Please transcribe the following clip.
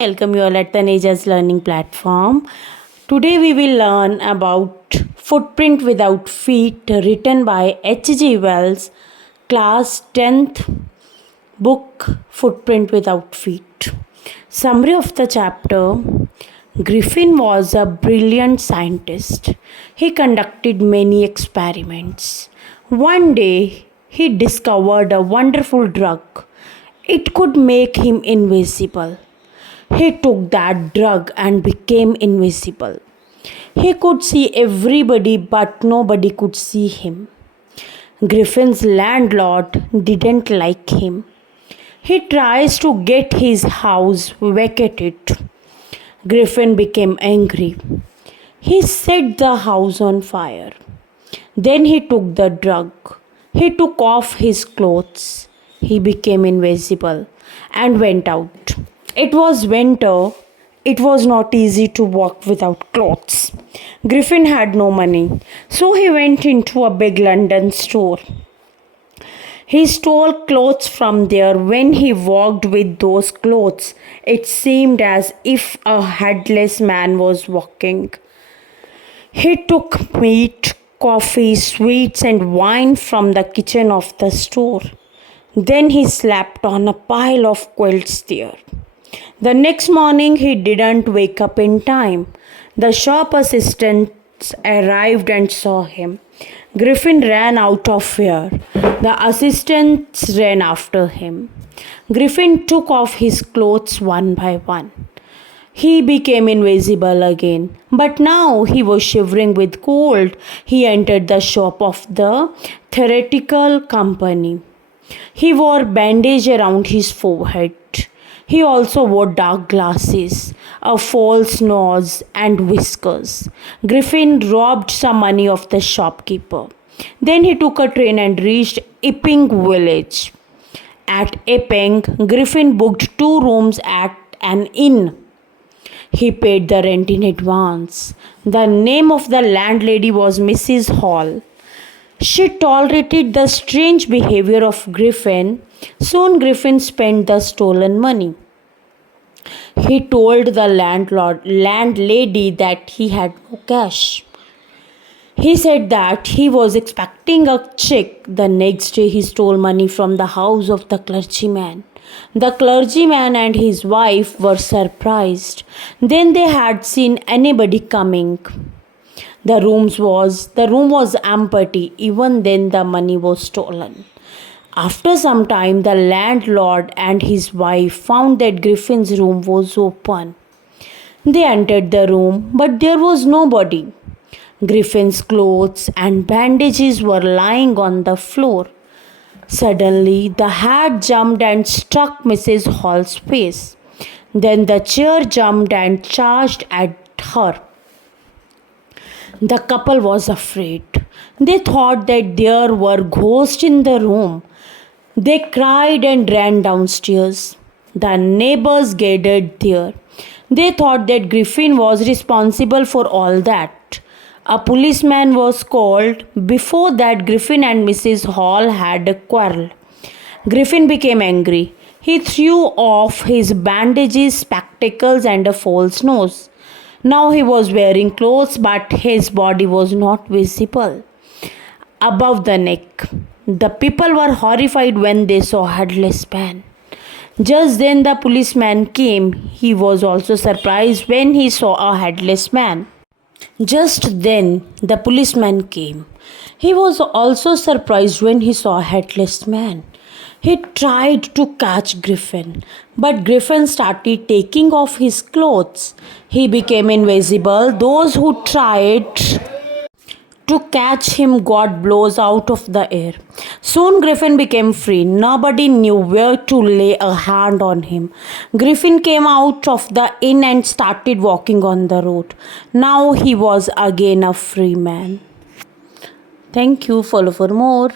Welcome you all at the Najas Learning Platform. Today we will learn about Footprint Without Feet, written by H.G. Wells, Class 10th, book Footprint Without Feet. Summary of the chapter. Griffin was a brilliant scientist. He conducted many experiments. One day he discovered a wonderful drug. It could make him invisible. He took that drug and became invisible. He could see everybody, but nobody could see him. Griffin's landlord didn't like him. He tries to get his house vacated. Griffin became angry. He set the house on fire. Then he took the drug. He took off his clothes. He became invisible and went out. It was winter. It was not easy to walk without clothes. Griffin had no money, so he went into a big London store. He stole clothes from there. When he walked with those clothes, it seemed as if a headless man was walking. He took meat, coffee, sweets, and wine from the kitchen of the store. Then he slept on a pile of quilts there. The next morning he didn't wake up in time. The shop assistants arrived and saw him. Griffin ran out of fear. The assistants ran after him. Griffin took off his clothes one by one. He became invisible again, but now he was shivering with cold. He entered the shop of the theatrical company. He wore bandage around his forehead. He also wore dark glasses, a false nose, and whiskers. Griffin robbed some money of the shopkeeper. Then he took a train and reached Epping village. At Epping, Griffin booked 2 rooms at an inn. He paid the rent in advance. The name of the landlady was Mrs. Hall. She tolerated the strange behavior of Griffin. Soon Griffin spent the stolen money. He told the landlady that he had no cash. He said that he was expecting a check. The next day he stole money from the house of the clergyman. The clergyman and his wife were surprised. Then they had seen anybody coming. The room was empty. Even then the money was stolen. After some time, the landlord and his wife found that Griffin's room was open. They entered the room, but there was nobody. Griffin's clothes and bandages were lying on the floor. Suddenly, the hat jumped and struck Mrs. Hall's face. Then the chair jumped and charged at her. The couple was afraid. They thought that there were ghosts in the room. They cried and ran downstairs. The neighbors gathered there. They thought that Griffin was responsible for all that. A policeman was called. Before that, Griffin and Mrs. Hall had a quarrel. Griffin became angry. He threw off his bandages, spectacles, and a false nose. Now he was wearing clothes, but his body was not visible above the neck. The people were horrified when they saw a headless man. Just then the policeman came. He was also surprised when he saw a headless man. Just then the policeman came. He was also surprised when he saw a headless man. He tried to catch Griffin, but Griffin started taking off his clothes. He became invisible. Those who tried to catch him got blows out of the air. Soon Griffin became free. Nobody knew where to lay a hand on him. Griffin came out of the inn and started walking on the road. Now he was again a free man. Thank you. Follow for more.